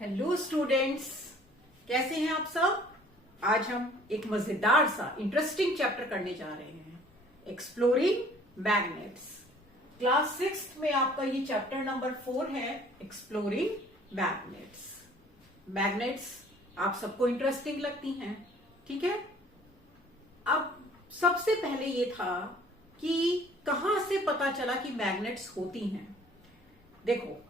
Hello students, कैसे हैं आप सब। आज हम एक मजेदार सा इंटरेस्टिंग चैप्टर करने जा रहे हैं, एक्सप्लोरिंग मैग्नेट्स। क्लास 6 में आपका ये चैप्टर नंबर 4 है, एक्सप्लोरिंग मैग्नेट्स। मैग्नेट्स आप सबको इंटरेस्टिंग लगती हैं, ठीक है। अब सबसे पहले ये था कि कहां से पता चला कि मैग्नेट्स होती हैं। देखो,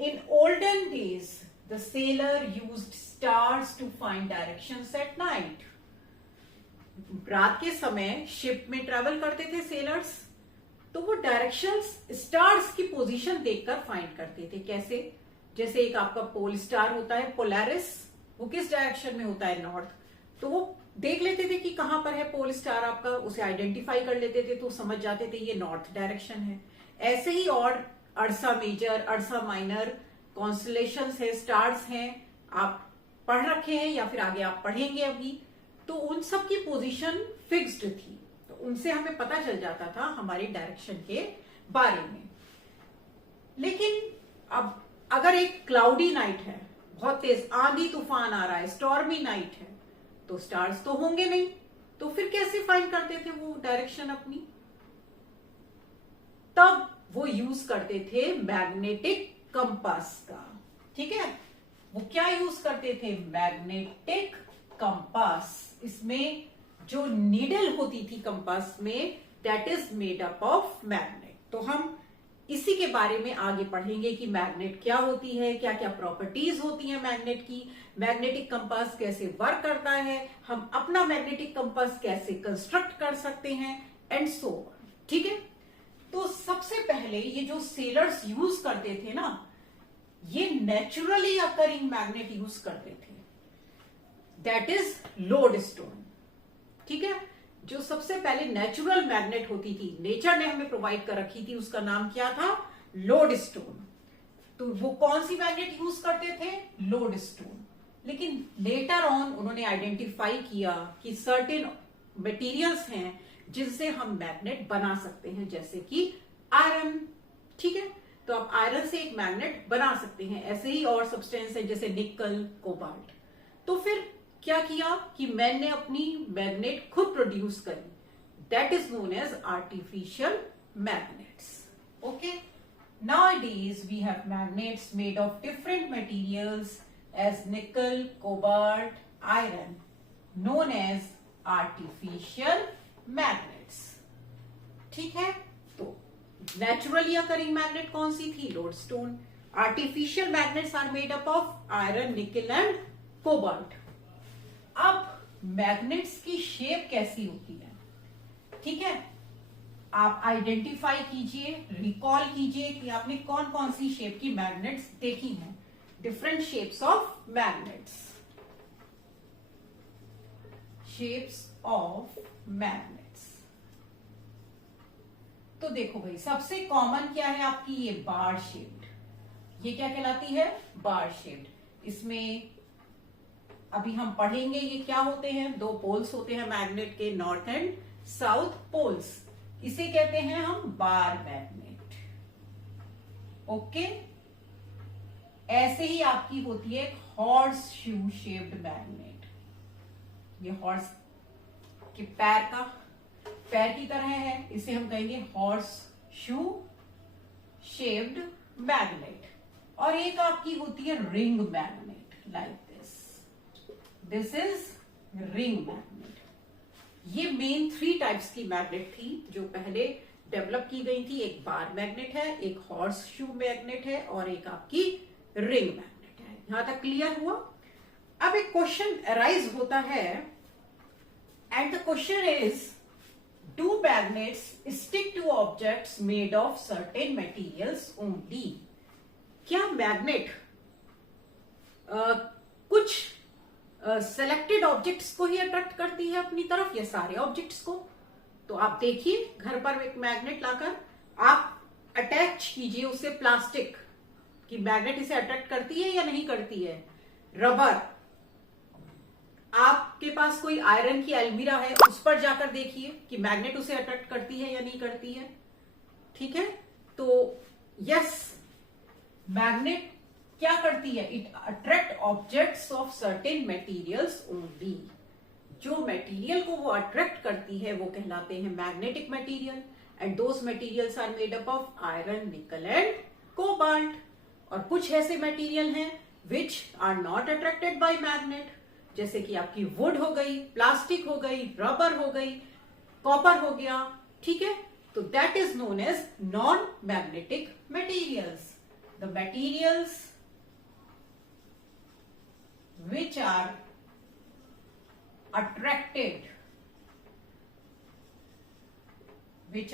in olden days the sailor used stars to find directions at night. रात के समय शिप में ट्रेवल करते थे सेलर्स, तो वो डायरेक्शंस स्टार्स की पोजीशन देखकर फाइंड करते थे। कैसे? जैसे एक आपका पोल स्टार होता है पोलैरिस, वो किस डायरेक्शन में होता है, नॉर्थ। तो वो देख लेते थे कि कहां पर है पोल स्टार आपका, उसे आइडेंटिफाई कर लेते थे, तो समझ जाते थे ये नॉर्थ डायरेक्शन है। ऐसे ही और अर्सा मेजर, अर्सा माइनर कॉन्स्टलेशंस है, स्टार्स हैं, आप पढ़ रखे हैं या फिर आगे आप पढ़ेंगे अभी, तो उन सब की पोजीशन फिक्स्ड थी, तो उनसे हमें पता चल जाता था हमारे डायरेक्शन के बारे में। लेकिन अब अगर एक क्लाउडी नाइट है, बहुत तेज आंधी तूफान आ रहा है, स्टॉर्मी नाइट है, तो स्टार्स तो होंगे नहीं, तो फिर कैसे फाइंड करते थे वो डायरेक्शन अपनी? तब वो यूज करते थे मैग्नेटिक कंपास का, ठीक है। वो क्या यूज करते थे? Magnetic compass. इसमें जो नीडल होती थी कंपास में, that is made up of magnet. तो हम इसी के बारे में आगे पढ़ेंगे कि मैग्नेट क्या होती है, क्या क्या प्रॉपर्टीज होती है मैग्नेट की, मैग्नेटिक कंपास कैसे वर्क करता है, हम अपना मैग्नेटिक कंपास कैसे कंस्ट्रक्ट कर सकते हैं, एंड सो ऑन, ठीक है। तो सबसे पहले ये जो सेलर्स यूज करते थे ना, ये नेचुरली अकरिंग मैग्नेट यूज करते थे, दैट इज लोडस्टोन, ठीक है। जो सबसे पहले नेचुरल मैग्नेट होती थी, नेचर ने हमें प्रोवाइड कर रखी थी, उसका नाम क्या था? लोडस्टोन। तो वो कौन सी मैग्नेट यूज करते थे? लोडस्टोन। लेकिन लेटर ऑन उन्होंने आइडेंटिफाई किया कि सर्टेन मटेरियल्स हैं जिनसे हम मैग्नेट बना सकते हैं, जैसे कि आयरन, ठीक है। तो आप आयरन से एक मैग्नेट बना सकते हैं। ऐसे ही और सब्सटेंस है जैसे निकल, कोबाल्ट। तो फिर क्या किया कि मैंने अपनी मैग्नेट खुद प्रोड्यूस करी, that is known as artificial magnets. Okay, nowadays we have magnets made of different materials as nickel, cobalt, iron, known as artificial magnets, ठीक है। तो नेचुरली अकरिंग मैग्नेट कौन सी थी? Lodestone. Artificial magnets are made up of iron, nickel and cobalt. अब magnets की shape कैसी होती है, ठीक है। आप आइडेंटिफाई कीजिए, रिकॉल कीजिए कि आपने कौन कौन सी शेप की मैग्नेट्स देखी हैं, different shapes of magnets, shapes of magnets. तो देखो भाई, सबसे कॉमन क्या है आपकी? ये बार शेप्ड। ये क्या कहलाती है? बार शेप्ड। इसमें अभी हम पढ़ेंगे ये क्या होते हैं। दो पोल्स होते हैं मैग्नेट के, नॉर्थ एंड साउथ पोल्स। इसे कहते हैं हम बार मैग्नेट। ओके, ऐसे ही आपकी होती है एक हॉर्स शू शेप्ड मैग्नेट। ये हॉर्स के पैर की तरह है, इसे हम कहेंगे हॉर्स शू शेप्ड मैग्नेट। और एक आपकी होती है ring magnet, like this is ring magnet. ये मेन 3 टाइप्स की मैग्नेट थी जो पहले डेवलप की गई थी। एक बार मैग्नेट है, एक हॉर्स शू मैग्नेट है, और एक आपकी रिंग मैग्नेट है। यहां तक क्लियर हुआ? अब एक क्वेश्चन अराइज होता है, and the question is, do magnets stick to objects made of certain materials only? क्या मैग्नेट कुछ सेलेक्टेड ऑब्जेक्ट्स को ही अट्रैक्ट करती है अपनी तरफ, या सारे ऑब्जेक्ट्स को? तो आप देखिए, घर पर एक मैग्नेट लाकर आप अटैच कीजिए उससे प्लास्टिक, कि मैग्नेट इसे अट्रैक्ट करती है या नहीं करती है। रबर, आपके पास कोई आयरन की अलमीरा है, उस पर जाकर देखिए कि मैग्नेट उसे अट्रैक्ट करती है या नहीं करती है, ठीक है। तो यस, मैग्नेट क्या करती है? It attract objects of certain materials only. जो मटेरियल को वो अट्रैक्ट करती है वो कहलाते हैं magnetic material, and those materials are made up of iron, nickel and cobalt. और कुछ ऐसे मटेरियल हैं which are not attracted by magnet, जैसे कि आपकी वुड हो गई, प्लास्टिक हो गई, रबर हो गई, कॉपर हो गया, ठीक है। तो that is known as non magnetic materials. The materials which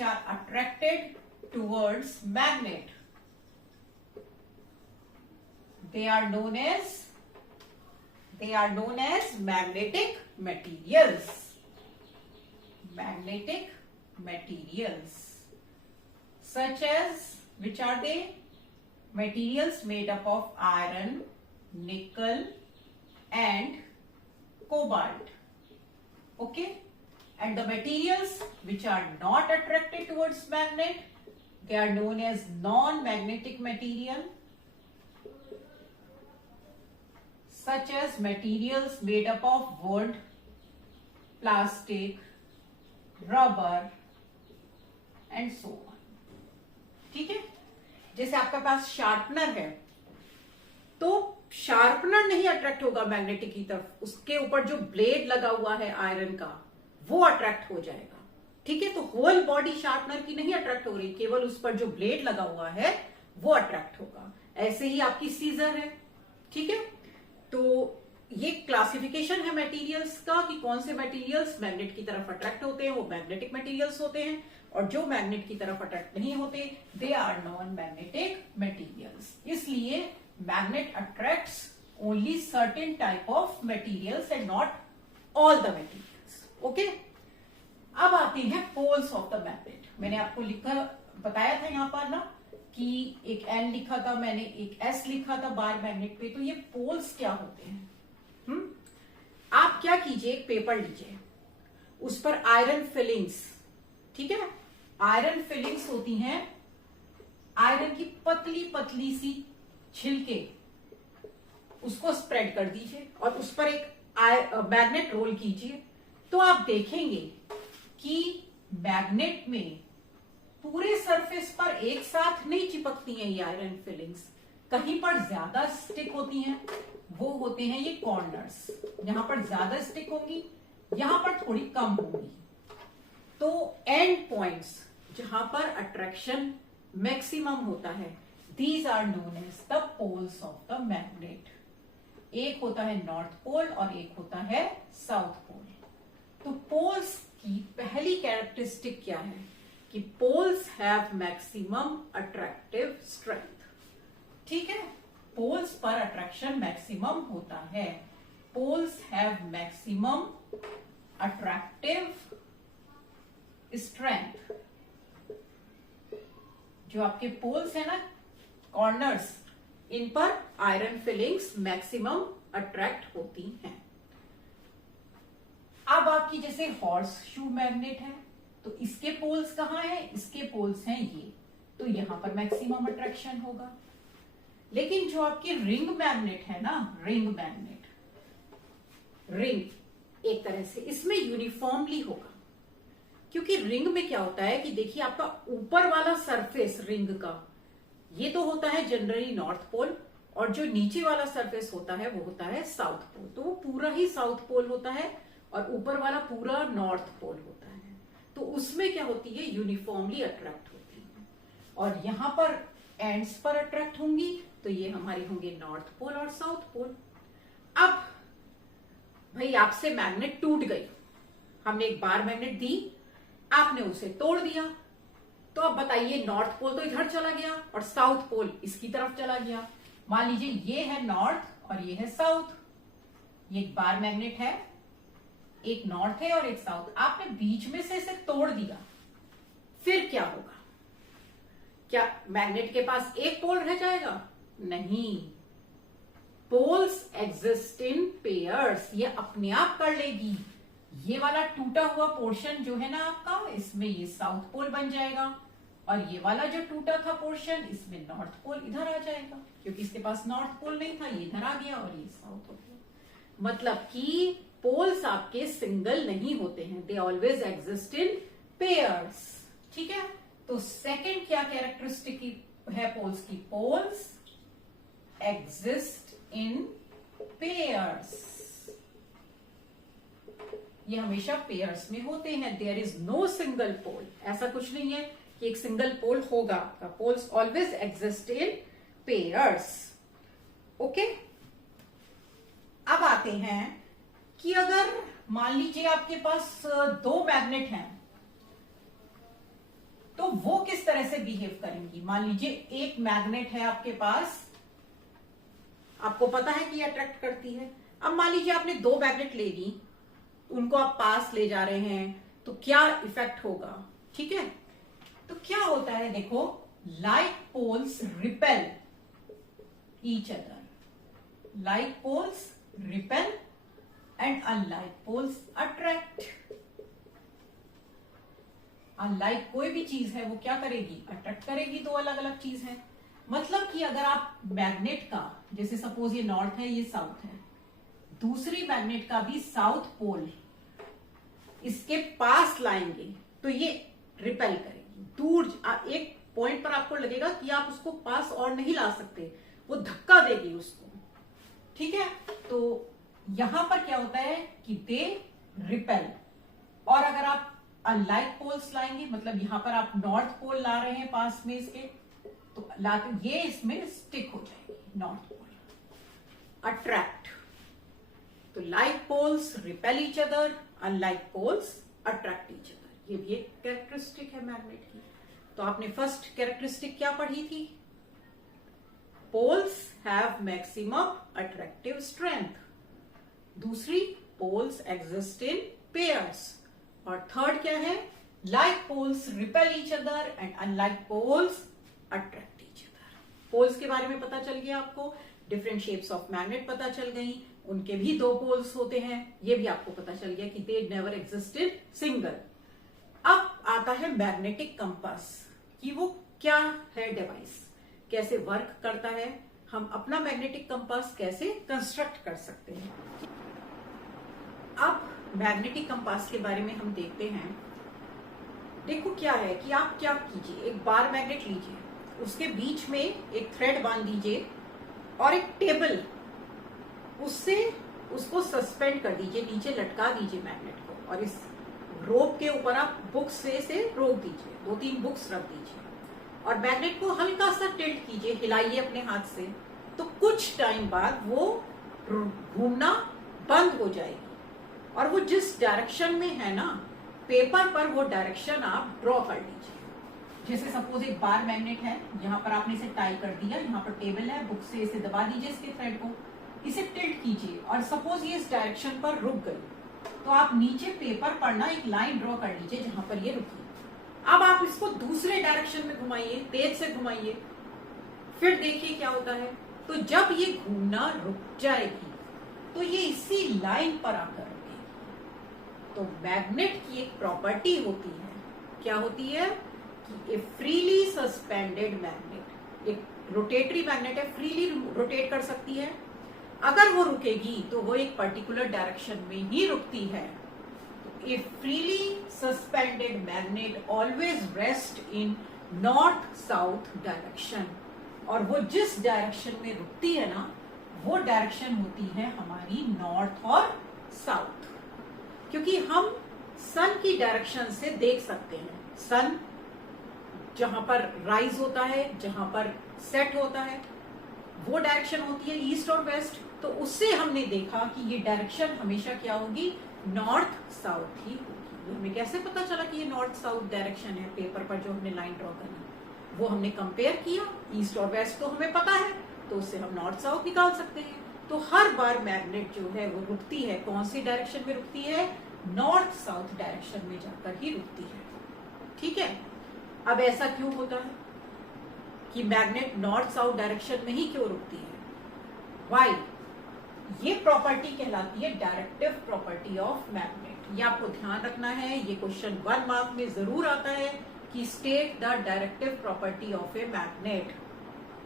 are attracted towards magnet, they are known as magnetic materials. Such as, which are they? Materials made up of iron, nickel and cobalt. Okay, and the materials which are not attracted towards magnet, they are known as non-magnetic material, such as materials made up of wood, plastic, rubber and so on. ठीक है, जैसे आपके पास sharpener है, तो sharpener नहीं attract होगा magnetic की तरफ, उसके ऊपर जो ब्लेड लगा हुआ है आयरन का वो अट्रैक्ट हो जाएगा। ठीक है, तो होल बॉडी शार्पनर की नहीं अट्रैक्ट हो रही, केवल उस पर जो ब्लेड लगा हुआ है वो अट्रैक्ट होगा। ऐसे ही आपकी सीजर है, ठीक है। तो ये क्लासिफिकेशन है मटेरियल्स का कि कौन से मटेरियल्स मैग्नेट की तरफ अट्रैक्ट होते हैं, वो मैग्नेटिक मटेरियल्स होते हैं, और जो मैग्नेट की तरफ अट्रैक्ट नहीं होते they are non magnetic materials. इसलिए magnet attracts only certain type of materials and not all the materials. Okay, अब आते हैं पोल्स ऑफ द मैग्नेट। मैंने आपको लिखा बताया था यहां पर ना कि एक N लिखा था मैंने, एक S लिखा था बार मैग्नेट पे। तो ये पोल्स क्या होते हैं? आप क्या कीजिए, एक पेपर लीजिए, उस पर आयरन फिलिंग्स, ठीक है, आयरन फिलिंग्स होती हैं, आयरन की पतली पतली सी छिलके, उसको स्प्रेड कर दीजिए और उस पर एक मैग्नेट रोल कीजिए। तो आप देखेंगे कि मैग्नेट में पूरे सरफेस पर एक साथ नहीं चिपकती हैं ये आयरन फिलिंग्स, कहीं पर ज्यादा स्टिक होती हैं, वो होते हैं ये कॉर्नर्स। यहां पर ज्यादा स्टिक होंगी, यहां पर थोड़ी कम होंगी। तो एंड पॉइंट्स जहां पर अट्रैक्शन मैक्सिमम होता है, these are known as the poles of the magnet. एक होता है नॉर्थ पोल और एक होता है साउथ पोल। तो पोल्स की पहली कैरेक्टरिस्टिक क्या है कि poles have maximum attractive strength. ठीक है, पोल्स पर अट्रैक्शन मैक्सिमम होता है। Poles have maximum attractive strength. जो आपके पोल्स है ना, कॉर्नर्स, इन पर आयरन फिलिंग्स मैक्सिमम अट्रैक्ट होती हैं। अब आपकी जैसे हॉर्स शू मैग्नेट है, तो इसके पोल्स कहां हैं? इसके पोल्स हैं ये, तो यहां पर मैक्सिमम अट्रैक्शन होगा। लेकिन जो आपकी रिंग मैग्नेट है ना, रिंग मैग्नेट, रिंग एक तरह से इसमें यूनिफॉर्मली होगा, क्योंकि रिंग में क्या होता है कि देखिए आपका ऊपर वाला सरफेस रिंग का ये तो होता है जनरली नॉर्थ पोल, और जो नीचे वाला सरफेस होता है वो होता है साउथ पोल। तो वो पूरा ही साउथ पोल होता है और ऊपर वाला पूरा नॉर्थ पोल होता है। तो उसमें क्या होती है, यूनिफॉर्मली अट्रैक्ट होती है, और यहां पर एंड्स पर अट्रैक्ट होंगी, तो ये हमारी होंगे नॉर्थ पोल और साउथ पोल। अब भाई आपसे मैग्नेट टूट गई, हमने एक बार मैग्नेट दी, आपने उसे तोड़ दिया, तो अब बताइए नॉर्थ पोल तो इधर चला गया और साउथ पोल इसकी तरफ चला गया। मान लीजिए ये है नॉर्थ और ये है साउथ, ये एक बार मैग्नेट है, एक नॉर्थ है और एक साउथ, आपने बीच में से इसे तोड़ दिया, फिर क्या होगा? क्या मैग्नेट के पास एक पोल रह जाएगा? नहीं, पोल्स एग्जिस्ट इन पेयर्स, ये अपने आप कर लेगी। ये वाला टूटा हुआ पोर्शन जो है ना आपका, इसमें ये साउथ पोल बन जाएगा, और ये वाला जो टूटा था पोर्शन, इसमें नॉर्थ पोल इधर आ जाएगा, क्योंकि इसके पास नॉर्थ पोल नहीं था, ये इधर आ गया और ये साउथ हो गया। मतलब कि पोल्स आपके सिंगल नहीं होते हैं, they always exist in pairs. ठीक है, तो सेकंड क्या कैरेक्टरिस्टिक है पोल्स की? पोल्स एग्जिस्ट इन पेयर्स, ये हमेशा पेयर्स में होते हैं। There is no single pole, ऐसा कुछ नहीं है कि एक सिंगल पोल होगा आपका। Poles always exist in pairs. Okay, अब आते हैं कि अगर मान लीजिए आपके पास दो मैग्नेट हैं, तो वो किस तरह से बिहेव करेंगी। मान लीजिए एक मैग्नेट है आपके पास, आपको पता है कि अट्रैक्ट करती है। अब मान लीजिए आपने दो मैग्नेट ले ली, उनको आप पास ले जा रहे हैं, तो क्या इफेक्ट होगा? ठीक है, तो क्या होता है देखो, like poles repel each other, like poles repel and unlike poles attract. Unlike कोई भी चीज है वो क्या करेगी? अट्रैक्ट करेगी। दो अलग अलग चीज है। मतलब कि अगर आप मैग्नेट का, जैसे सपोज ये नॉर्थ है ये साउथ है, दूसरी मैग्नेट का भी साउथ पोल इसके पास लाएंगे तो ये रिपेल करेगी। दूर एक पॉइंट पर आपको लगेगा कि आप उसको पास और नहीं ला सकते, वो धक्का देगी उसको। ठीक है, तो यहां पर क्या होता है कि दे रिपेल। और अगर आप अनलाइक पोल्स लाएंगे, मतलब यहां पर आप नॉर्थ पोल ला रहे हैं पास में इसके, तो लाते ये इसमें स्टिक हो जाएगी नॉर्थ पोल, अट्रैक्ट। तो like poles repel each other, unlike poles attract each other. ये भी एक कैरेक्टरिस्टिक है मैग्नेट की। तो आपने फर्स्ट कैरेक्टरिस्टिक क्या पढ़ी थी? Poles have maximum attractive strength. दूसरी, पोल्स एग्जिस्ट इन पेयर्स। और थर्ड क्या है? Like poles repel each other and unlike poles attract each other. Poles के बारे में पता चल गया आपको, डिफरेंट शेप्स ऑफ मैग्नेट पता चल गई, उनके भी दो पोल्स होते हैं, ये भी आपको पता चल गया कि दे नेवर एग्जिस्टेड सिंगल। अब आता है मैग्नेटिक कंपास कि वो क्या है डिवाइस, कैसे वर्क करता है, हम अपना मैग्नेटिक कंपास कैसे कंस्ट्रक्ट कर सकते हैं। अब मैग्नेटिक कंपास के बारे में हम देखते हैं। देखो क्या है कि आप क्या कीजिए, एक बार मैग्नेट लीजिए, उसके बीच में एक थ्रेड बांध दीजिए और एक टेबल, उससे उसको सस्पेंड कर दीजिए, नीचे लटका दीजिए मैग्नेट को, और इस रोप के ऊपर आप बुक्स से रोक दीजिए, 2-3 बुक्स रख दीजिए और मैग्नेट को हल्का सा टिल्ट कीजिए, हिलाइए अपने हाथ से। तो कुछ टाइम बाद वो घूमना बंद हो जाएगी और वो जिस डायरेक्शन में है ना, पेपर पर वो डायरेक्शन आप ड्रॉ कर लीजिए। जैसे सपोज एक बार मैग्नेट है, यहाँ पर आपने इसे टाई कर दिया, यहाँ पर टेबल है, बुक से इसे दबा दीजिए इसके थ्रेड को, इसे टिल्ट कीजिए और सपोज ये इस डायरेक्शन पर रुक गई, तो आप नीचे पेपर पर ना एक लाइन ड्रॉ कर लीजिए जहां पर ये रुकी। अब आप इसको दूसरे डायरेक्शन में घुमाइए, तेज से घुमाइए, फिर देखिए क्या होता है। तो जब ये घूमना रुक जाएगी तो ये इसी लाइन पर आकर रुकेगी। तो मैग्नेट की एक प्रॉपर्टी होती है, क्या होती है कि ए फ्रीली सस्पेंडेड मैग्नेट, एक रोटेटरी मैग्नेट है, फ्रीली रोटेट कर सकती है। अगर वो रुकेगी तो वो एक पर्टिकुलर डायरेक्शन में ही रुकती है। ए freely suspended magnet always rest in north south direction, और वो जिस डायरेक्शन में रुकती है ना, वो डायरेक्शन होती है हमारी नॉर्थ और साउथ। क्योंकि हम सन की डायरेक्शन से देख सकते हैं, सन जहां पर राइज होता है, जहां पर सेट होता है, वो डायरेक्शन होती है ईस्ट और वेस्ट। तो उससे हमने देखा कि ये डायरेक्शन हमेशा क्या होगी, नॉर्थ साउथ ही होगी। हमें कैसे पता चला कि ये नॉर्थ साउथ डायरेक्शन है? पेपर पर जो हमने लाइन ड्रॉ करी वो हमने कंपेयर किया, ईस्ट और वेस्ट तो हमें पता है, तो उससे हम नॉर्थ साउथ निकाल सकते हैं। तो हर बार मैग्नेट जो है वो रुकती है, कौन सी डायरेक्शन में रुकती है? नॉर्थ साउथ डायरेक्शन में जाकर ही रुकती है। ठीक है, अब ऐसा क्यों होता है कि मैग्नेट नॉर्थ साउथ डायरेक्शन में ही क्यों रुकती है? वाई? ये प्रॉपर्टी कहलाती है डायरेक्टिव प्रॉपर्टी ऑफ मैग्नेट। ये आपको ध्यान रखना है, ये क्वेश्चन 1 मार्क में जरूर आता है कि state the directive property of a magnet.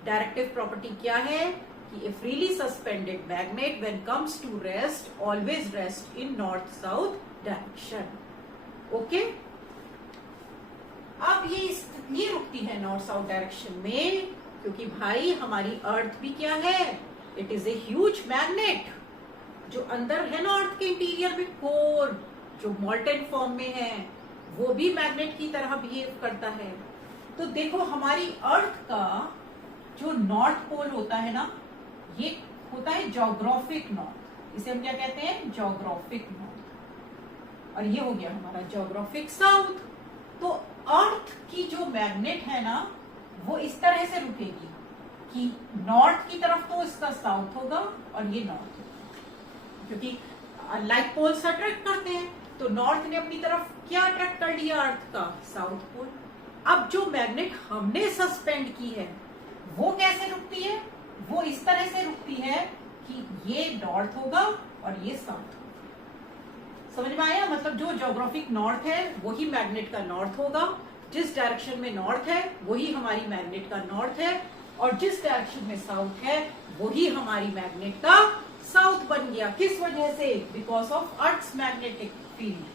Directive property क्या है कि a freely suspended magnet when comes to rest always rest in north south direction. Okay, अब ये रुकती है नॉर्थ साउथ डायरेक्शन में क्योंकि भाई हमारी अर्थ भी क्या है, it is a huge magnet. जो अंदर है ना अर्थ के इंटीरियर में कोर, जो मोल्टेन फॉर्म में है, वो भी मैग्नेट की तरह बिहेव करता है। तो देखो हमारी अर्थ का जो नॉर्थ पोल होता है ना, ये होता है ज्योग्राफिक नॉर्थ। इसे हम क्या कहते हैं, ज्योग्राफिक नॉर्थ। और ये हो गया हमारा ज्योग्राफिक साउथ। तो अर्थ की जो मैग्नेट है ना, वो इस तरह से रुकेगी कि नॉर्थ की तरफ तो इसका साउथ होगा और ये नॉर्थ होगा, क्योंकि लाइक पोल्स अट्रैक्ट करते हैं। तो नॉर्थ ने अपनी तरफ क्या अट्रैक्ट कर लिया, अर्थ का साउथ पोल। अब जो मैग्नेट हमने सस्पेंड की है वो कैसे रुकती है, वो इस तरह से रुकती है कि ये नॉर्थ होगा और ये साउथ होगा। समझ में आया, मतलब जो ज्योग्राफिक नॉर्थ है वही मैग्नेट का नॉर्थ होगा। जिस डायरेक्शन में नॉर्थ है वही हमारी मैग्नेट का नॉर्थ है, और जिस डायरेक्शन में साउथ है वही हमारी मैग्नेट का साउथ बन गया। किस वजह से, because of earth's magnetic field,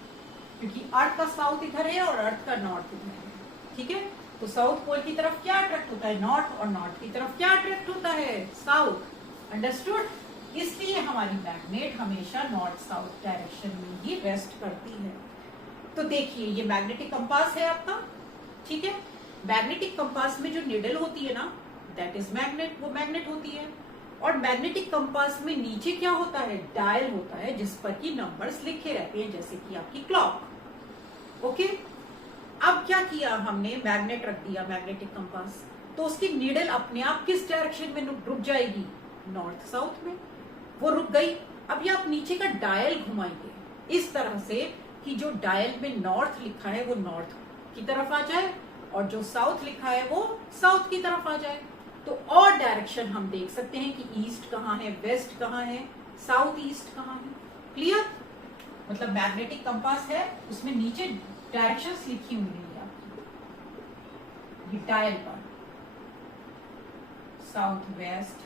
क्योंकि अर्थ का साउथ इधर है और अर्थ का नॉर्थ इधर है। ठीक है, तो साउथ पोल की तरफ क्या अट्रैक्ट होता है, नॉर्थ, और नॉर्थ की तरफ क्या अट्रैक्ट होता है, साउथ। अंडरस्टूड। इसलिए हमारी मैग्नेट हमेशा नॉर्थ साउथ डायरेक्शन में ही रेस्ट करती है। तो देखिए ये मैग्नेटिक कंपास है आपका। ठीक है, मैग्नेटिक कंपास में जो निडल होती है ना, दैट इज मैग्नेट, वो मैग्नेट होती है। और मैग्नेटिक कंपास में नीचे क्या होता है, डायल होता है, जिस पर की नंबर्स लिखे रहते हैं, जैसे कि आपकी क्लॉक। ओके, अब क्या किया हमने, मैग्नेट रख दिया मैग्नेटिक कंपास, तो उसकी नीडल अपने आप किस डायरेक्शन में रुक जाएगी, नॉर्थ साउथ में। वो रुक गई। अब ये आप नीचे का डायल घुमाएंगे इस तरह से कि जो डायल में नॉर्थ लिखा है वो नॉर्थ की तरफ आ जाए, और जो साउथ लिखा है वो साउथ की तरफ आ जाए। तो और डायरेक्शन हम देख सकते हैं कि ईस्ट कहाँ है, वेस्ट कहाँ है, साउथ ईस्ट कहाँ है। क्लियर, मतलब मैग्नेटिक कंपास है, उसमें नीचे डायरेक्शंस लिखी हुई है आपकी डायल पर, साउथ वेस्ट,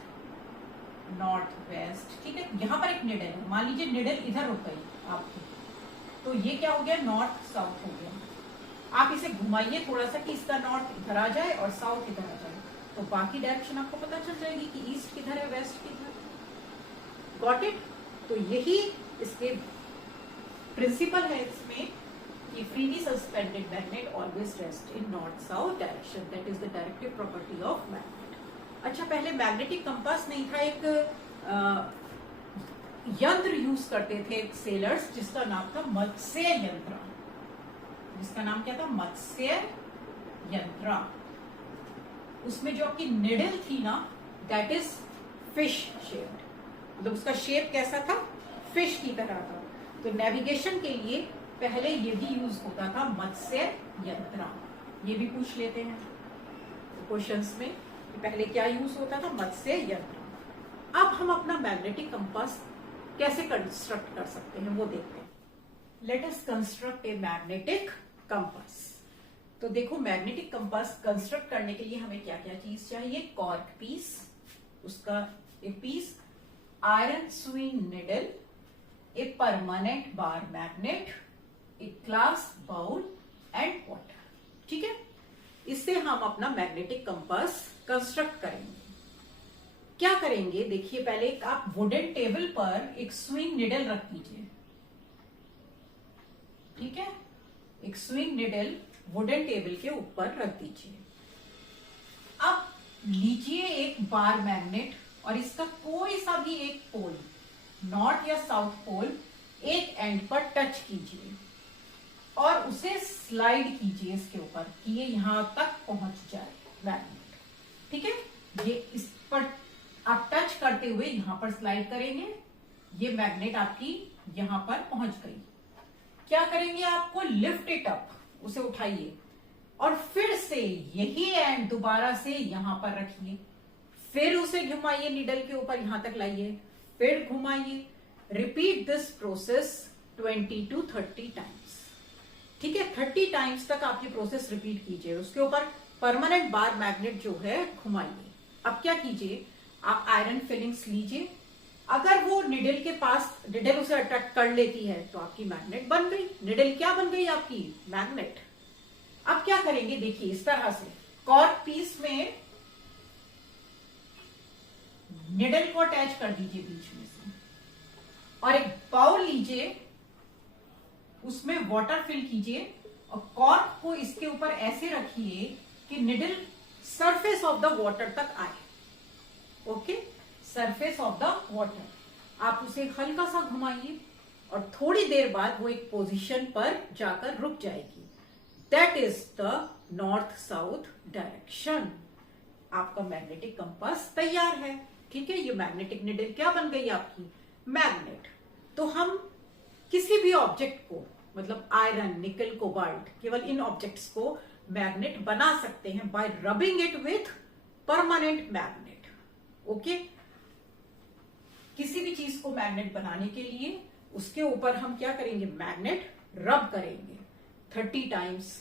नॉर्थ वेस्ट। ठीक है, यहां पर एक निडल है, मान लीजिए निडल इधर रुक गई आपकी, तो ये क्या हो गया, नॉर्थ साउथ हो गया। आप इसे घुमाइए थोड़ा सा कि इसका नॉर्थ इधर आ जाए और साउथ इधर आ जाए, तो बाकी डायरेक्शन आपको पता चल जाएगी कि ईस्ट किधर है, वेस्ट किधर। Got it. तो यही इसके प्रिंसिपल है इसमें कि freely suspended magnet always rest in north south direction, that is the directive property of magnet। अच्छा, पहले मैग्नेटिक कंपास नहीं था, एक यंत्र यूज करते थे सेलर्स, जिसका नाम था मत्स्य यंत्र। जिसका नाम क्या था, मत्स्य यंत्र। उसमें जो आपकी निडल थी ना, दैट इज फिश शेप्ड, मतलब उसका शेप कैसा था, फिश की तरह था। तो नेविगेशन के लिए पहले ये भी यूज होता था, मत्स्य यंत्र। ये भी पूछ लेते हैं क्वेश्चंस में कि पहले क्या यूज होता था, मत्स्य यंत्र। अब हम अपना मैग्नेटिक कंपास कैसे कंस्ट्रक्ट कर सकते हैं वो देखते हैं। Let us construct a magnetic compass. तो देखो मैग्नेटिक कंपास कंस्ट्रक्ट करने के लिए हमें क्या क्या चीज चाहिए, कॉर्क पीस, उसका एक piece, iron swing needle, a permanent bar magnet, एक ग्लास बाउल एंड वाटर। ठीक है, इससे हम अपना मैग्नेटिक कंपास कंस्ट्रक्ट करेंगे। क्या करेंगे, देखिए पहले आप वुडन टेबल पर एक स्विंग निडल रख दीजिए। ठीक है, एक स्विंग निडल वुडन टेबल के ऊपर रख दीजिए। अब लीजिए एक बार मैग्नेट और इसका कोई सा भी एक पोल, नॉर्थ या साउथ पोल, एक एंड पर टच कीजिए और उसे स्लाइड कीजिए इसके ऊपर कि ये यहां तक पहुंच जाए मैग्नेट। ठीक है, ये इस पर आप टच करते हुए यहां पर स्लाइड करेंगे, ये मैग्नेट आपकी यहां पर पहुंच गई। क्या करेंगे, आपको लिफ्ट इट अप, उसे उठाइए और फिर से यही एंड दोबारा से यहां पर रखिए, फिर उसे घुमाइए निडल के ऊपर, यहां तक लाइए, फिर घुमाइए। Repeat this process 20 to 30 times. ठीक है, 30 टाइम्स तक आप ये प्रोसेस रिपीट कीजिए। उसके ऊपर परमानेंट बार मैग्नेट जो है घुमाइए। अब क्या कीजिए, आप आयरन फिलिंग्स लीजिए। अगर वो निडल के पास, निडल उसे अट्रैक्ट कर लेती है तो आपकी मैग्नेट बन गई। निडल क्या बन गई आपकी? मैग्नेट। अब क्या करेंगे, देखिए इस तरह से कॉर्क पीस में निडल को अटैच कर दीजिए बीच में से, और एक बाउल लीजिए, उसमें वाटर फिल कीजिए और कॉर्क को इसके ऊपर ऐसे रखिए कि needle surface of the water तक आए। Okay, surface of the water. आप उसे हल्का सा घुमाइए और थोड़ी देर बाद वो एक पोजीशन पर जाकर रुक जाएगी। That is the north south direction. आपका मैग्नेटिक कंपास तैयार है। ठीक है, ये मैग्नेटिक निडल क्या बन गई आपकी? मैग्नेट। तो हम किसी भी ऑब्जेक्ट को, मतलब आयरन, निकल, कोबाल्ट, केवल इन ऑब्जेक्ट्स को मैग्नेट बना सकते हैं bye rubbing it with permanent magnet. Okay, किसी भी चीज को मैग्नेट बनाने के लिए उसके ऊपर हम क्या करेंगे? मैग्नेट रब करेंगे 30 टाइम्स,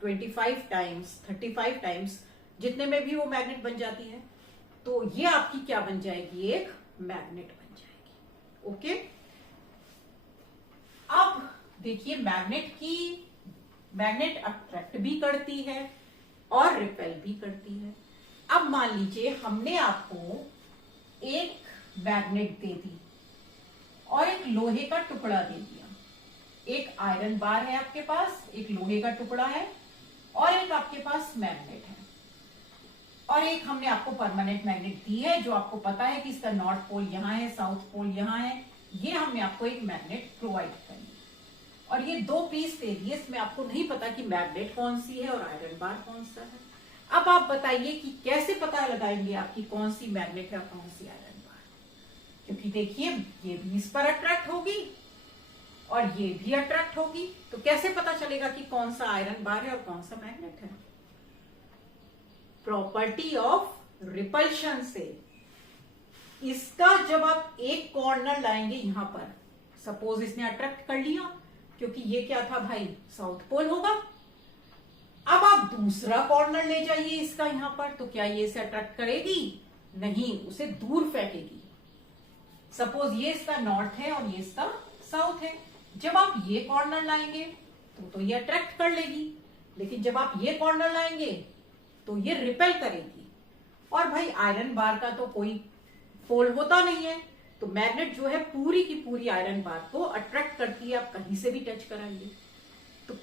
25 टाइम्स, 35 टाइम्स, जितने में भी वो मैग्नेट बन जाती है। तो ये आपकी क्या बन जाएगी? एक मैग्नेट बन जाएगी। ओके, अब देखिए मैग्नेट अट्रैक्ट भी करती है और रिपेल भी करती है। अब मान लीजिए हमने आपको एक मैग्नेट दे दी और एक लोहे का टुकड़ा दे दिया। एक आयरन बार है आपके पास, एक लोहे का टुकड़ा है और एक आपके पास मैग्नेट है, और एक हमने आपको परमानेंट मैग्नेट दी है जो आपको पता है कि इसका नॉर्थ पोल यहां है, साउथ पोल यहां है। ये हमने आपको एक मैग्नेट प्रोवाइड करी और ये 2 पीस दे दिए। इसमें आपको नहीं पता कि मैग्नेट कौन सी है और आयरन बार कौन सा है। अब आप बताइए कि कैसे पता लगाएंगे आपकी कौन सी मैग्नेट है और कौन सी आयरन बार? क्योंकि देखिए ये भी इस पर अट्रैक्ट होगी और ये भी अट्रैक्ट होगी, तो कैसे पता चलेगा कि कौन सा आयरन बार है और कौन सा मैग्नेट है? प्रॉपर्टी ऑफ रिपल्शन से। इसका जब आप एक कॉर्नर लाएंगे यहां पर, सपोज इसने अट्रैक्ट कर लिया क्योंकि ये क्या था भाई? साउथ पोल होगा। अब आप दूसरा कॉर्नर ले जाइए इसका यहां पर, तो क्या ये इसे अट्रैक्ट करेगी? नहीं, उसे दूर फेंकेगी। सपोज ये इसका नॉर्थ है और ये इसका साउथ है। जब आप ये कॉर्नर लाएंगे तो ये अट्रैक्ट कर लेगी, लेकिन जब आप ये कॉर्नर लाएंगे तो ये रिपेल करेगी। और भाई आयरन बार का तो कोई पोल होता नहीं है, तो मैग्नेट जो है पूरी की पूरी आयरन बार को अट्रैक्ट करती है। आप कहीं से भी टच कराइए। तो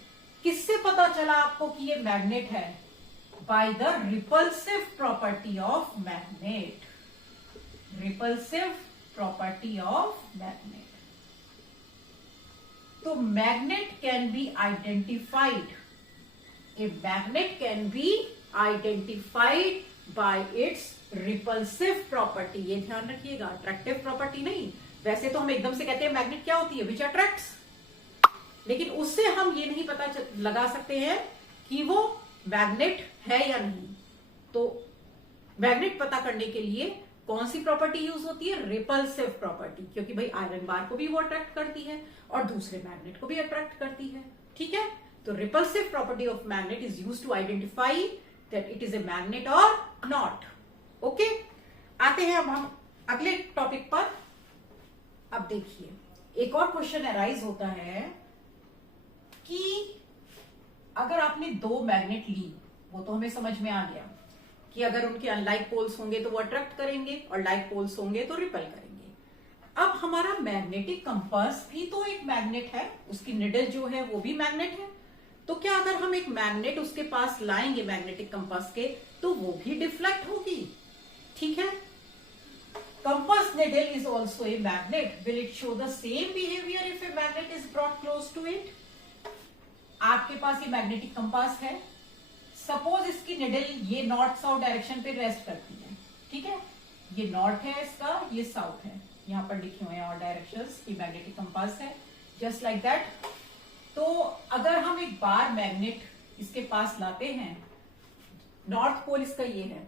किससे पता चला आपको कि ये मैग्नेट है? By the repulsive property of magnet. Repulsive property of magnet. तो magnet can be identified, a magnet can be identified by its repulsive property. ये ध्यान रखिएगा, अट्रैक्टिव प्रॉपर्टी नहीं। वैसे तो हम एकदम से कहते हैं मैग्नेट क्या होती है? विच अट्रैक्ट्स, लेकिन उससे हम ये नहीं पता लगा सकते हैं कि वो मैग्नेट है या नहीं। तो मैग्नेट पता करने के लिए कौन सी प्रॉपर्टी यूज होती है? रिपल्सिव प्रॉपर्टी, क्योंकि भाई आयरन बार को भी वो अट्रैक्ट करती है और दूसरे मैग्नेट को भी अट्रैक्ट करती है। ठीक है, तो repulsive property of magnet is used to identify that it is a magnet और नॉट। ओके, आते हैं अब हम अगले टॉपिक पर। अब देखिए एक और क्वेश्चन अराइज होता है कि अगर आपने 2 मैग्नेट ली, वो तो हमें समझ में आ गया कि अगर उनके अनलाइक पोल्स होंगे तो वो अट्रैक्ट करेंगे और लाइक पोल्स होंगे तो रिपेल करेंगे। अब हमारा मैग्नेटिक कंपास भी तो एक मैग्नेट है, उसकी निडल जो है वो भी मैग्नेट है। तो क्या अगर हम एक मैग्नेट उसके पास लाएंगे मैग्नेटिक कंपास के, तो वो भी डिफ्लेक्ट होगी? ठीक है, compass needle is also a magnet. Will it show the same behavior if a magnet is brought close to it? आपके पास ये मैग्नेटिक कंपास है। सपोज इसकी निडल ये नॉर्थ साउथ डायरेक्शन पे रेस्ट करती है। ठीक है, ये नॉर्थ है इसका, ये साउथ है, यहां पर लिखे हुए हैं और डायरेक्शंस की मैग्नेटिक कंपास है, जस्ट लाइक दैट। तो अगर हम एक बार मैग्नेट इसके पास लाते हैं, नॉर्थ पोल इसका ये है,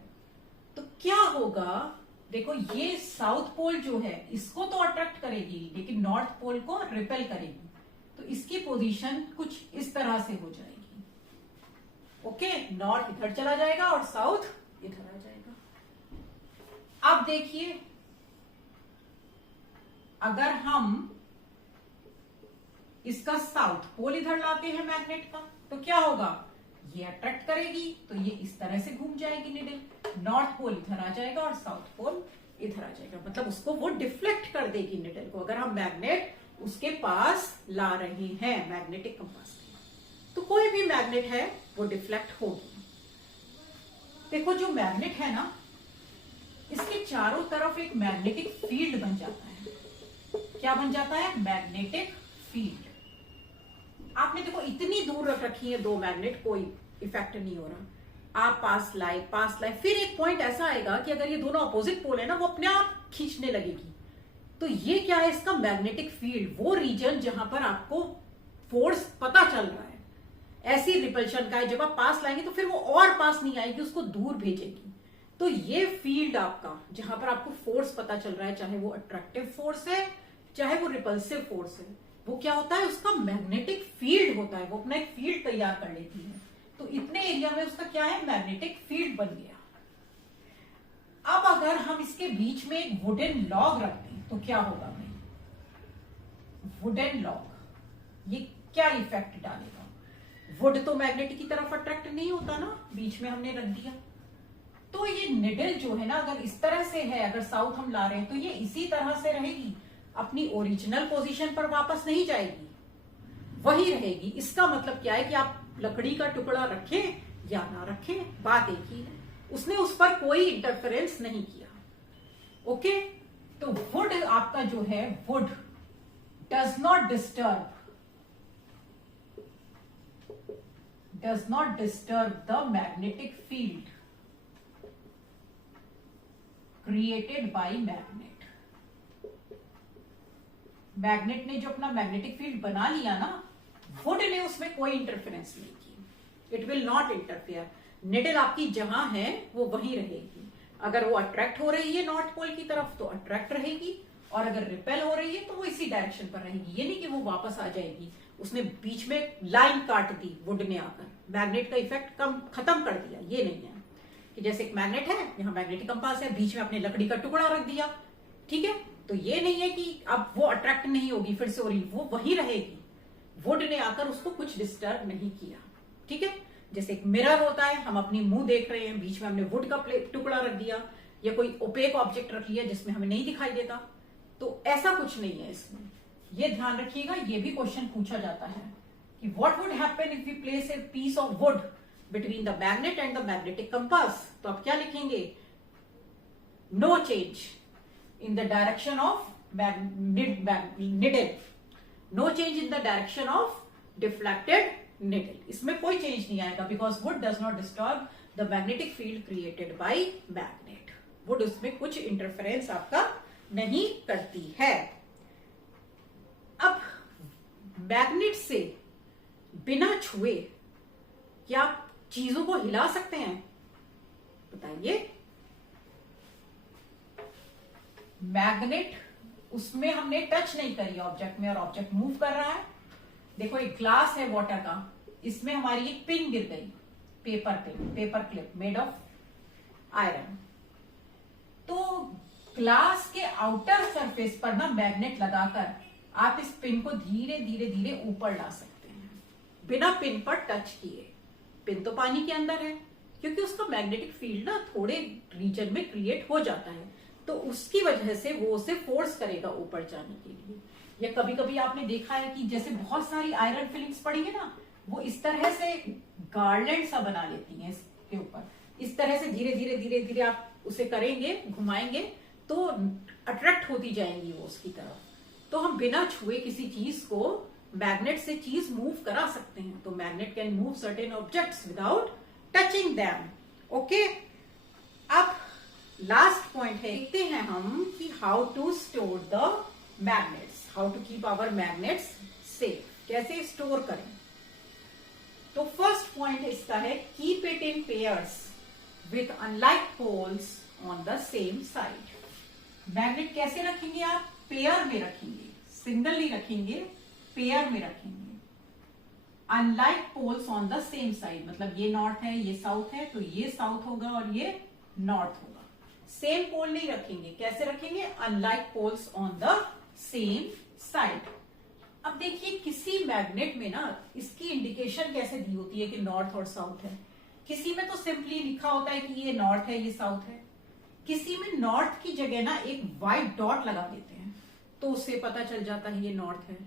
तो क्या होगा? देखो ये साउथ पोल जो है इसको तो अट्रैक्ट करेगी लेकिन नॉर्थ पोल को रिपेल करेगी। तो इसकी पोजीशन कुछ इस तरह से हो जाएगी। ओके, नॉर्थ इधर चला जाएगा और साउथ इधर आ जाएगा। अब देखिए, अगर हम इसका साउथ पोल इधर लाते हैं मैग्नेट का, तो क्या होगा, ये अट्रैक्ट करेगी तो ये इस तरह से घूम जाएगी निडल, नॉर्थ पोल इधर आ जाएगा और साउथ पोल इधर आ जाएगा, मतलब उसको वो डिफ्लेक्ट कर देगी निडल को, अगर हम मैग्नेट उसके पास ला रहे हैं मैग्नेटिक कंपास में। तो कोई भी मैग्नेट है वो डिफ्लेक्ट होगी। देखो, जो मैग्नेट है ना, इसके चारों तरफ एक मैग्नेटिक फील्ड बन जाता है। क्या बन जाता है, मैग्नेटिक फील्ड। आपने देखो इतनी दूर रख रखी है दो मैग्नेट, कोई इफेक्ट नहीं हो रहा, आप पास लाए, फिर एक पॉइंट ऐसा आएगा कि अगर ये दोनों अपोजिट पोल है ना, वो अपने आप खींचने लगेगी। तो ये क्या है, इसका मैग्नेटिक फील्ड, वो रीजन जहां पर आपको फोर्स पता चल रहा है, ऐसी रिपल्शन का है। जब आप पास लाएंगे तो फिर वो और पास नहीं आएगी, उसको दूर भेजेगी। तो ये फील्ड आपका, जहां पर आपको फोर्स पता चल रहा है, चाहे वो अट्रैक्टिव फोर्स है चाहे वो रिपल्सिव फोर्स है, वो क्या होता है, उसका मैग्नेटिक फील्ड होता है, वो अपना एक फील्ड तैयार कर लेती है। तो इतने एरिया में उसका क्या है, मैग्नेटिक फील्ड बन गया। अब अगर हम इसके बीच में एक वुडन लॉग रख दें तो क्या होगा भाई, वुडन लॉग ये क्या इफेक्ट डालेगा, वुड तो मैग्नेट की तरफ अट्रैक्ट नहीं होता ना, बीच में हमने रख दिया, तो ये निडल जो है ना, अगर इस तरह से है, अगर साउथ हम ला रहे हैं, तो ये इसी तरह से रहेगी, अपनी ओरिजिनल पोजीशन पर वापस नहीं जाएगी, वही रहेगी। इसका मतलब क्या है कि आप लकड़ी का टुकड़ा रखें या ना रखें, बात एक ही है, उसने उस पर कोई इंटरफेरेंस नहीं किया। ओके, तो वुड आपका जो है, would does not disturb the magnetic field created by magnet. Magnet ने जो अपना मैग्नेटिक फील्ड बना लिया ना, वुड ने उसमें कोई इंटरफेरेंस नहीं की, it will not interfere. Needle आपकी जहां है वो वहीं रहेगी, अगर वो अट्रैक्ट हो रही है नॉर्थ पोल की तरफ तो अट्रैक्ट रहेगी, और अगर रिपेल हो रही है तो वो इसी डायरेक्शन पर रहेगी। ये नहीं कि वो वापस आ जाएगी, उसने बीच में लाइन काट दी वुड ने आकर, मैग्नेट का इफेक्ट कम खत्म कर दिया। ये नहीं है कि जैसे एक मैग्नेट है, यहाँ मैग्नेटिक कंपास है, बीच में आपने लकड़ी का टुकड़ा रख दिया, ठीक है, तो ये नहीं है कि अब वो अट्रैक्ट नहीं होगी फिर से हो रही, वो वही रहेगी, वुड ने आकर उसको कुछ डिस्टर्ब नहीं किया। ठीक है, जैसे एक मिरर होता है, हम अपनी मुंह देख रहे हैं, बीच में हमने वुड का टुकड़ा रख दिया, या कोई ओपेक ऑब्जेक्ट रख लिया जिसमें हमें नहीं दिखाई देता, तो ऐसा कुछ नहीं है इसमें। ये ध्यान रखिएगा, ये भी क्वेश्चन पूछा जाता है कि what would happen if we place a piece of wood between the magnet and the magnetic compass. तो आप क्या लिखेंगे, no change in the direction of needle, no change in the direction of deflected needle, इसमें कोई change नहीं आएगा, because wood does not disturb the magnetic field created by magnet, wood उसमें कुछ इंटरफेरेंस आपका नहीं करती है। अब मैग्नेट से बिना छुए क्या चीजों को हिला सकते हैं, बताइए। मैग्नेट, उसमें हमने टच नहीं करी ऑब्जेक्ट में, और ऑब्जेक्ट मूव कर रहा है। देखो एक ग्लास है वाटर का, इसमें हमारी एक पिन गिर गई, paper clip made of iron, तो ग्लास के आउटर सरफेस पर ना मैग्नेट लगाकर आप इस पिन को धीरे धीरे धीरे ऊपर ला सकते हैं, बिना पिन पर टच किए। पिन तो पानी के अंदर है, क्योंकि उसका मैग्नेटिक फील्ड ना थोड़े रीजन में क्रिएट हो जाता है, तो उसकी वजह से वो उसे फोर्स करेगा ऊपर जाने के लिए। या कभी कभी आपने देखा है कि जैसे बहुत सारी आयरन फिलिंग्स पड़ी है ना, वो इस तरह से गार्लैंड सा बना लेती हैं इसके ऊपर, इस तरह से धीरे धीरे धीरे धीरे आप उसे करेंगे, घुमाएंगे, तो अट्रैक्ट होती जाएंगी वो उसकी तरफ। तो हम बिना छुए किसी चीज को मैग्नेट से चीज मूव करा सकते हैं, तो magnet can move certain objects without touching them. Okay, अब लास्ट पॉइंट है, देखते हैं हम कि how to store the magnets, how to keep our magnets safe, कैसे स्टोर करें। तो फर्स्ट पॉइंट इसका है, keep it in pairs with unlike poles on the same side. Magnet कैसे रखेंगे आप, पेयर में रखेंगे, सिंगल नहीं रखेंगे, पेयर में रखेंगे, unlike poles on the same side, मतलब ये नॉर्थ है ये साउथ है, तो ये साउथ होगा और ये नॉर्थ होगा। सेम पोल नहीं रखेंगे, कैसे रखेंगे? Unlike poles on the same side. अब देखिए किसी मैग्नेट में ना इसकी इंडिकेशन कैसे दी होती है कि नॉर्थ और साउथ है। किसी में तो सिंपली लिखा होता है कि ये नॉर्थ है ये साउथ है, किसी में नॉर्थ की जगह ना एक व्हाइट डॉट लगा देते हैं तो उससे पता चल जाता है ये नॉर्थ है।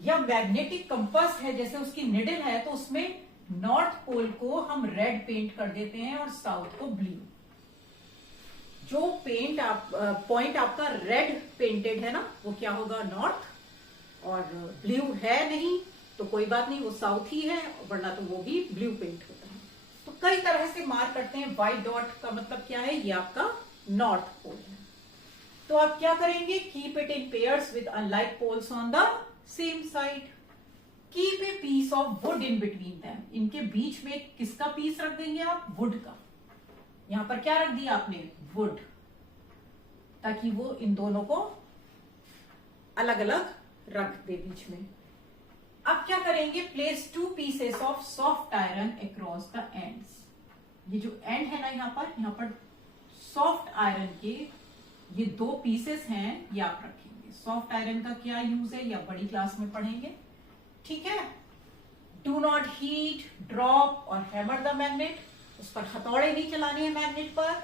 या मैग्नेटिक कंपास है, जैसे उसकी निडल है तो उसमें नॉर्थ पोल को हम रेड पेंट कर देते हैं और साउथ को ब्लू। जो पॉइंट आपका रेड पेंटेड है ना वो क्या होगा? नॉर्थ, और ब्लू है नहीं तो कोई बात नहीं, वो साउथ ही है, वरना तो वो भी ब्लू पेंट होता है। तो कई तरह से मार्क करते हैं। व्हाइट डॉट का मतलब क्या है? ये आपका नॉर्थ पोल है। तो आप क्या करेंगे? Keep it in pairs with unlike poles on the same side. Keep a piece of wood in between them, इनके बीच में किसका पीस रख देंगे आप? वुड का। यहां पर क्या रख दिया आपने? वुड, ताकि वो इन दोनों को अलग अलग रख दे बीच में। अब क्या करेंगे? Place 2 pieces of soft iron across the ends. ये जो एंड है ना यहां पर सॉफ्ट आयरन के ये 2 पीसेस हैं, ये आप रखेंगे। सॉफ्ट आयरन का क्या यूज है, या बड़ी क्लास में पढ़ेंगे, ठीक है। डू नॉट हीट, ड्रॉप और हैमर द मैग्नेट, उस पर हथौड़े नहीं चलाने हैं मैग्नेट पर।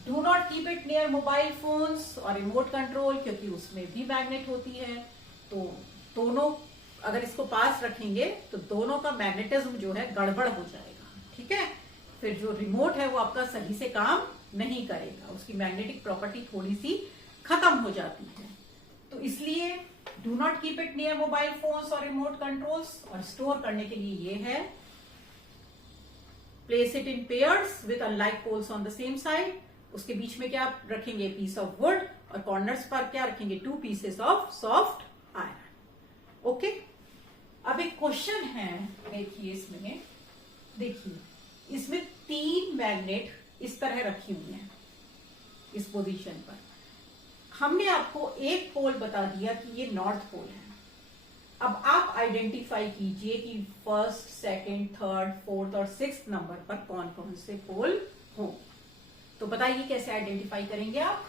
Do not keep it near mobile phones और रिमोट कंट्रोल, क्योंकि उसमें भी मैग्नेट होती है। तो दोनों अगर इसको पास रखेंगे तो दोनों का मैग्नेटिज्म जो है गड़बड़ हो जाएगा, ठीक है। फिर जो रिमोट है वो आपका सही से काम नहीं करेगा, उसकी मैग्नेटिक प्रॉपर्टी थोड़ी सी खत्म हो जाती है। तो इसलिए do not keep it near mobile phones और रिमोट कंट्रोल्स, और स्टोर करने के लिए ये है place it in pairs with unlike poles on the same side. उसके बीच में क्या रखेंगे? पीस ऑफ वुड, और कॉर्नर्स पर क्या रखेंगे? 2 pieces of soft iron. Okay, अब एक क्वेश्चन है, देखिए इसमें, देखिए इसमें 3 मैग्नेट इस तरह रखी हुई हैं इस पोजीशन पर। हमने आपको एक पोल बता दिया कि ये नॉर्थ पोल है। अब आप आइडेंटिफाई कीजिए कि फर्स्ट, सेकंड, थर्ड, फोर्थ और 6th नंबर पर कौन कौन से पोल हो। तो बताइए कैसे आइडेंटिफाई करेंगे आप?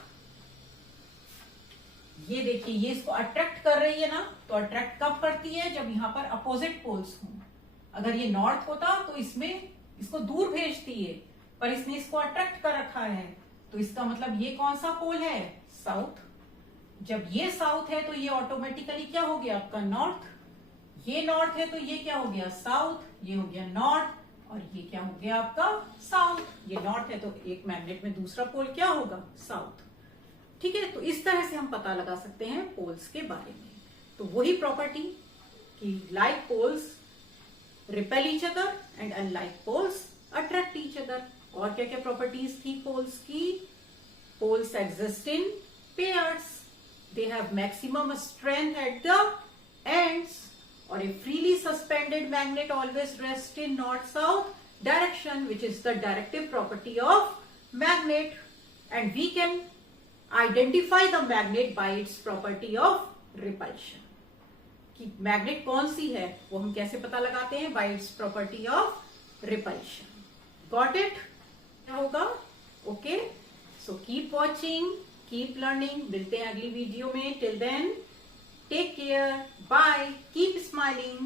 ये देखिए, ये इसको अट्रैक्ट कर रही है ना, तो अट्रैक्ट कब करती है? जब यहां पर अपोजिट पोल्स हों। अगर ये नॉर्थ होता तो इसमें इसको दूर भेजती है, पर इसने इसको अट्रैक्ट कर रखा है, तो इसका मतलब ये कौन सा पोल है? साउथ। जब ये साउथ है तो ये ऑटोमेटिकली क्या हो गया? आपका नॉर्थ। ये नॉर्थ है तो ये क्या हो गया? साउथ। ये हो गया नॉर्थ, और ये क्या हो गया आपका? साउथ। ये नॉर्थ है तो एक मैग्नेट में दूसरा पोल क्या होगा? साउथ। ठीक है, तो इस तरह से हम पता लगा सकते हैं पोल्स के बारे में। तो वही प्रॉपर्टी कि like poles repel each other and unlike poles attract each other. और क्या क्या प्रॉपर्टीज थी पोल्स की? Poles exist in pairs, they have maximum strength at the ends, और a freely suspended magnet always rests in north-south direction, which is the directive property of magnet, and we can identify the magnet by its property of repulsion. कि magnet कौन सी है वो हम कैसे पता लगाते हैं? by its property of repulsion. Got it? क्या होगा? Okay, so keep watching, keep learning. मिलते हैं अगली वीडियो में. Till then, take care. Bye. Keep smiling.